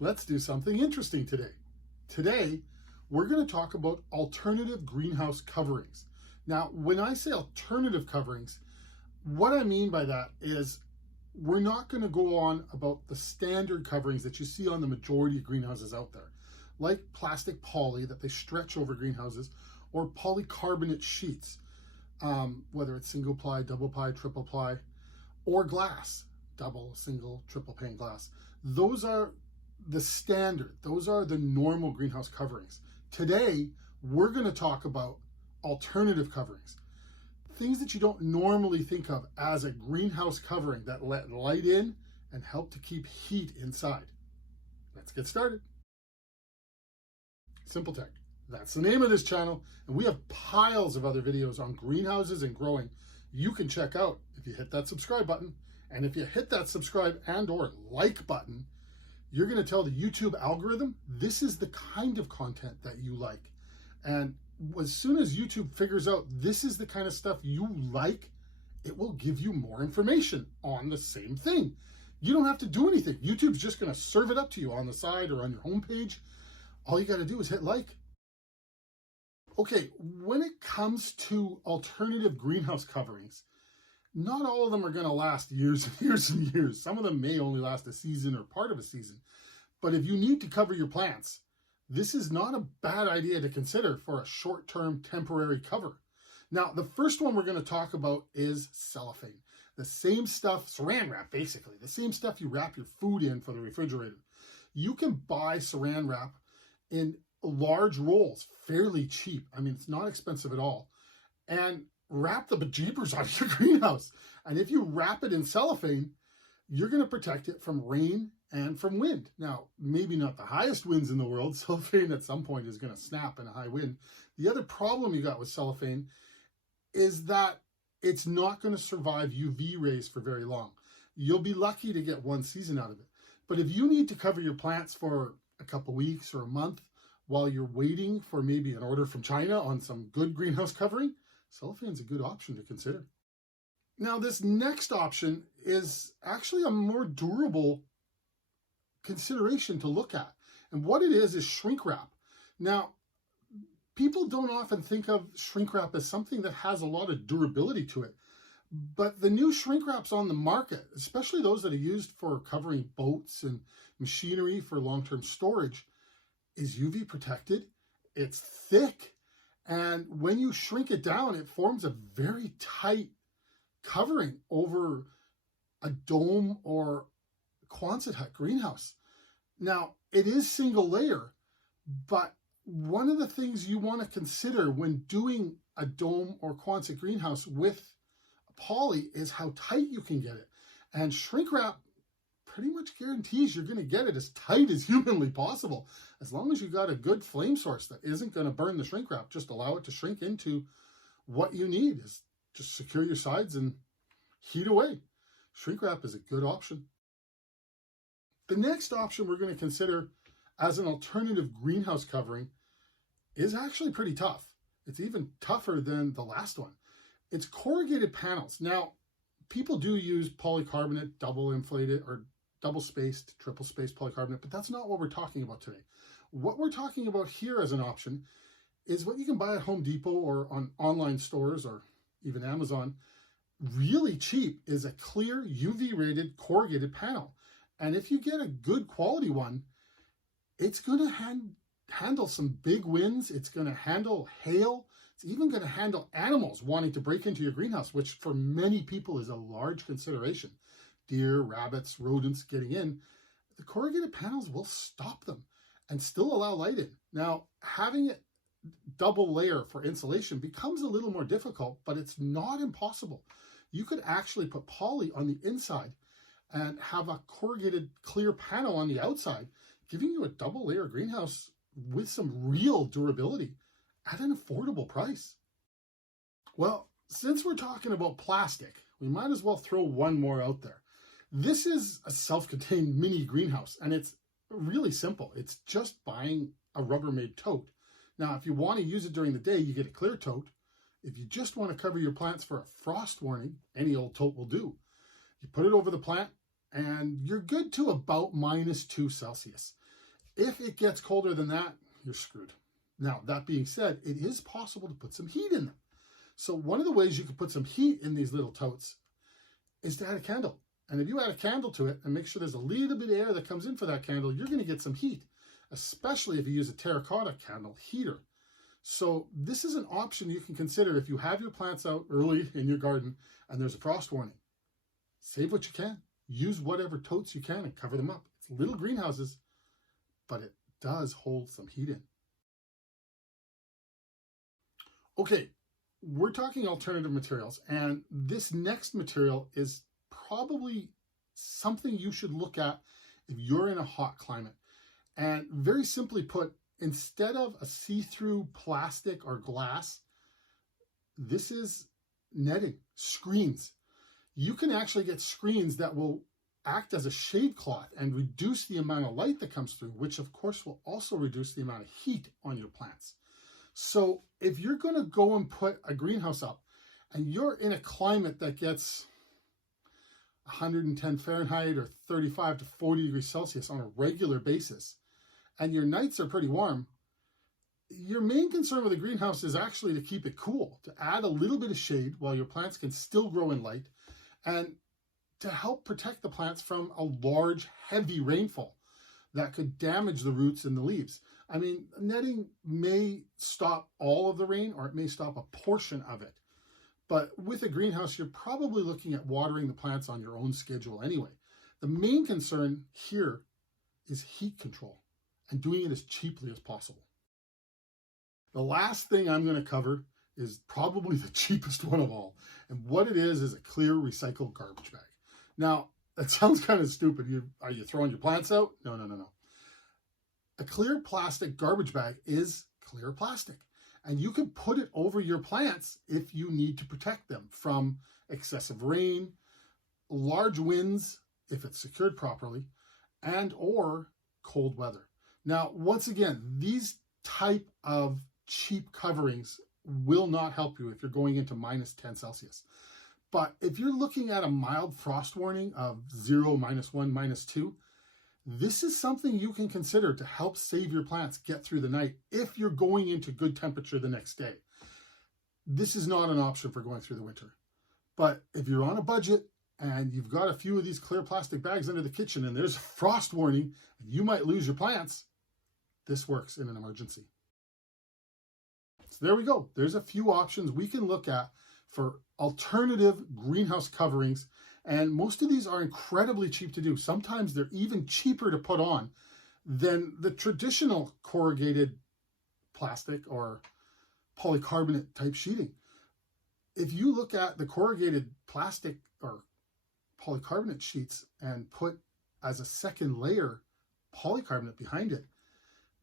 Let's do something interesting today. Today, we're going to talk about alternative greenhouse coverings. Now, when I say alternative coverings, what I mean by that is we're not going to go on about the standard coverings that you see on the majority of greenhouses out there, like plastic poly that they stretch over greenhouses, or polycarbonate sheets, whether it's single ply, double ply, triple ply, or glass, double, single, triple pane glass. Those are the standard. Those are the normal greenhouse coverings. Today, we're going to talk about alternative coverings, things that you don't normally think of as a greenhouse covering that let light in and help to keep heat inside. Let's get started. Simple Tech, that's the name of this channel, and we have piles of other videos on greenhouses and growing you can check out if you hit that subscribe button. And if you hit that subscribe and or like button, you're going to tell the YouTube algorithm this is the kind of content that you like. And as soon as YouTube figures out this is the kind of stuff you like, it will give you more information on the same thing. You don't have to do anything. YouTube's just going to serve it up to you on the side or on your homepage. All you got to do is hit like. Okay, when it comes to alternative greenhouse coverings, not all of them are going to last years and years and years. Some of them may only last a season or part of a season. But if you need to cover your plants, this is not a bad idea to consider for a short-term temporary cover. Now, the first one we're going to talk about is cellophane. The same stuff, saran wrap basically, the same stuff you wrap your food in for the refrigerator. You can buy saran wrap in large rolls, fairly cheap. I mean, it's not expensive at all. And wrap the bejeepers out of your greenhouse. And if you wrap it in cellophane, you're going to protect it from rain and from wind. Now, maybe not the highest winds in the world. Cellophane at some point is going to snap in a high wind. The other problem you got with cellophane is that it's not going to survive UV rays for very long. You'll be lucky to get one season out of it. But if you need to cover your plants for a couple weeks or a month while you're waiting for maybe an order from China on some good greenhouse covering, cellophane's a good option to consider. Now, this next option is actually a more durable consideration to look at. And what it is shrink wrap. Now, people don't often think of shrink wrap as something that has a lot of durability to it. But the new shrink wraps on the market, especially those that are used for covering boats and machinery for long-term storage, is UV protected. It's thick. And when you shrink it down, it forms a very tight covering over a dome or Quonset hut greenhouse. Now, it is single layer, but one of the things you want to consider when doing a dome or Quonset greenhouse with poly is how tight you can get it. And shrink wrap pretty much guarantees you're going to get it as tight as humanly possible. As long as you got a good flame source that isn't going to burn the shrink wrap, just allow it to shrink into what you need. Is just secure your sides and heat away. Shrink wrap is a good option. The next option we're going to consider as an alternative greenhouse covering is actually pretty tough. It's even tougher than the last one. It's corrugated panels. Now, people do use polycarbonate, double inflated or double spaced, triple spaced polycarbonate, but that's not what we're talking about today. What we're talking about here as an option is what you can buy at Home Depot or on online stores or even Amazon. Really cheap is a clear UV rated corrugated panel. And if you get a good quality one, it's going to handle some big winds. It's going to handle hail. It's even going to handle animals wanting to break into your greenhouse, which for many people is a large consideration. Deer, rabbits, rodents getting in. The corrugated panels will stop them and still allow light in. Now, having it double layer for insulation becomes a little more difficult, but it's not impossible. You could actually put poly on the inside and have a corrugated clear panel on the outside, giving you a double layer greenhouse with some real durability at an affordable price. Well, since we're talking about plastic, we might as well throw one more out there. This is a self-contained mini greenhouse, and it's really simple. It's just buying a Rubbermaid tote. Now, if you want to use it during the day, you get a clear tote. If you just want to cover your plants for a frost warning, any old tote will do. You put it over the plant, and you're good to about -2 Celsius. If it gets colder than that, you're screwed. Now, that being said, it is possible to put some heat in them. So one of the ways you can put some heat in these little totes is to add a candle. And if you add a candle to it and make sure there's a little bit of air that comes in for that candle, you're going to get some heat, especially if you use a terracotta candle heater. So this is an option you can consider if you have your plants out early in your garden and there's a frost warning. Save what you can. Use whatever totes you can and cover them up. It's little greenhouses, but it does hold some heat in. Okay, we're talking alternative materials, and this next material is probably something you should look at if you're in a hot climate. And very simply put, instead of a see-through plastic or glass, this is netting, screens. You can actually get screens that will act as a shade cloth and reduce the amount of light that comes through, which of course will also reduce the amount of heat on your plants. So if you're going to go and put a greenhouse up and you're in a climate that gets 110 Fahrenheit or 35 to 40 degrees Celsius on a regular basis, and your nights are pretty warm, your main concern with a greenhouse is actually to keep it cool, to add a little bit of shade while your plants can still grow in light, and to help protect the plants from a large, heavy rainfall that could damage the roots and the leaves. I mean, netting may stop all of the rain, or it may stop a portion of it. But with a greenhouse, you're probably looking at watering the plants on your own schedule anyway. The main concern here is heat control and doing it as cheaply as possible. The last thing I'm going to cover is probably the cheapest one of all. And what it is a clear recycled garbage bag. Now, that sounds kind of stupid. Are you throwing your plants out? No. A clear plastic garbage bag is clear plastic. And you can put it over your plants if you need to protect them from excessive rain, large winds, if it's secured properly, and or cold weather. Now, once again, these type of cheap coverings will not help you if you're going into -10 Celsius. But if you're looking at a mild frost warning of 0, -1, -2, this is something you can consider to help save your plants get through the night if you're going into good temperature the next day. This is not an option for going through the winter. But if you're on a budget and you've got a few of these clear plastic bags under the kitchen and there's a frost warning and you might lose your plants, this works in an emergency. So there we go. There's a few options we can look at for alternative greenhouse coverings. And most of these are incredibly cheap to do. Sometimes they're even cheaper to put on than the traditional corrugated plastic or polycarbonate type sheeting. If you look at the corrugated plastic or polycarbonate sheets and put as a second layer polycarbonate behind it,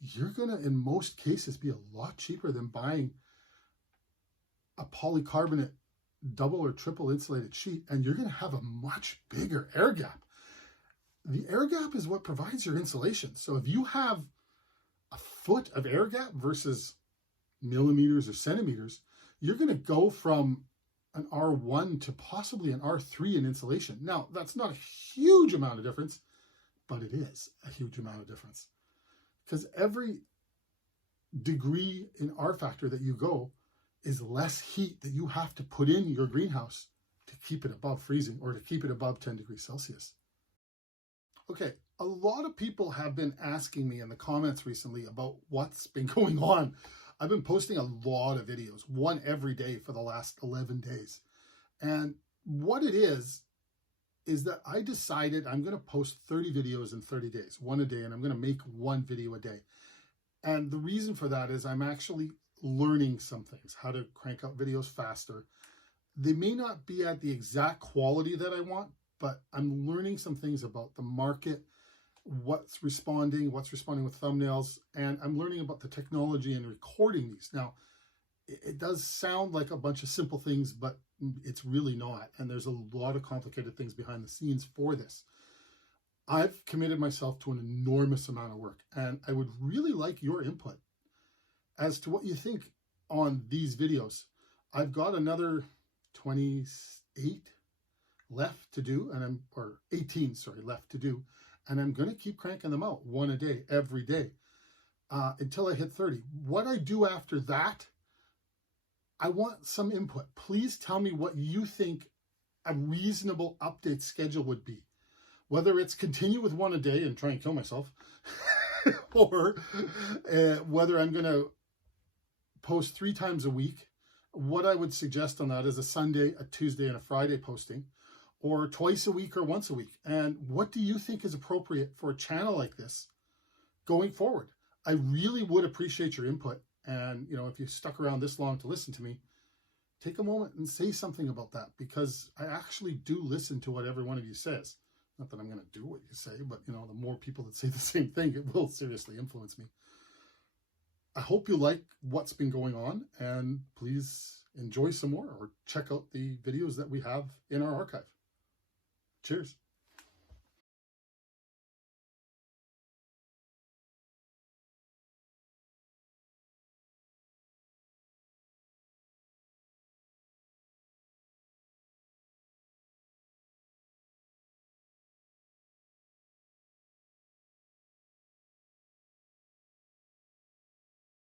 you're going to, in most cases, be a lot cheaper than buying a polycarbonate double or triple insulated sheet, and you're going to have a much bigger air gap. The air gap is what provides your insulation. So if you have a foot of air gap versus millimeters or centimeters, you're going to go from an R1 to possibly an R3 in insulation. Now, that's not a huge amount of difference, but it is a huge amount of difference. Because every degree in R factor that you go is less heat that you have to put in your greenhouse to keep it above freezing or to keep it above 10 degrees Celsius. Okay, a lot of people have been asking me in the comments recently about what's been going on. I've been posting a lot of videos, one every day for the last 11 days. And what it is that I decided I'm going to post 30 videos in 30 days, one a day, and I'm going to make one video a day. And the reason for that is I'm actually learning some things, how to crank out videos faster. They may not be at the exact quality that I want, but I'm learning some things about the market, what's responding with thumbnails, and I'm learning about the technology and recording these. Now, it does sound like a bunch of simple things, but it's really not. And there's a lot of complicated things behind the scenes for this. I've committed myself to an enormous amount of work, and I would really like your input as to what you think on these videos. I've got another 28 left to do, or 18, left to do. and I'm going to keep cranking them out one a day, every day, until I hit 30. What I do after that, I want some input. Please tell me what you think a reasonable update schedule would be. Whether it's continue with one a day and try and kill myself, or whether I'm going to post 3 times a week. What I would suggest on that is a Sunday, a Tuesday, and a Friday posting, or twice a week or once a week. And what do you think is appropriate for a channel like this going forward? I really would appreciate your input. And, you know, if you stuck around this long to listen to me, take a moment and say something about that, because I actually do listen to what every one of you says. Not that I'm going to do what you say, but, you know, the more people that say the same thing, it will seriously influence me. I hope you like what's been going on, and please enjoy some more or check out the videos that we have in our archive. Cheers.